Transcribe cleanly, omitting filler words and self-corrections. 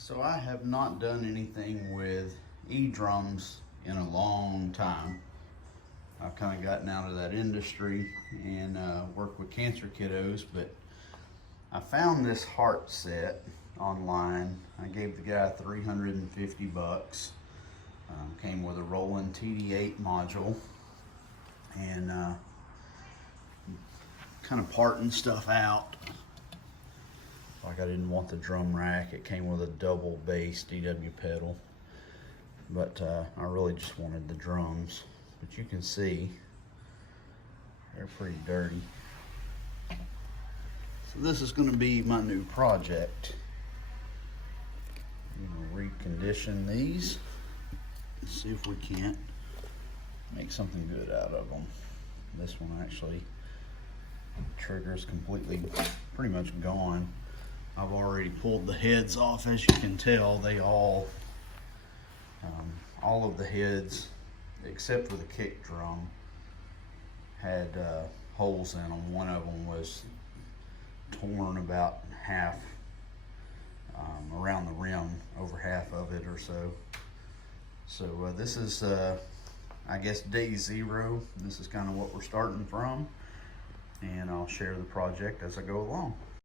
So I have not done anything with e-drums in a long time. I've kind of gotten out of that industry and work with cancer kiddos, but I found this Hart set online. I gave the guy 350 bucks. Came with a Roland TD8 module and kind of parting stuff out. Like I didn't want the drum rack. It came with a double bass DW pedal, but I really just wanted the drums. But you can see they're pretty dirty. So this is going to be my new project. I'm going to recondition these. Let's see if we can't make something good out of them. This one actually, trigger's completely, pretty much gone. I've already pulled the heads off. As you can tell, they all of the heads, except for the kick drum, had holes in them. One of them was torn about half, around the rim, over half of it or so. So this is, I guess, day zero. This is kind of what we're starting from, and I'll share the project as I go along.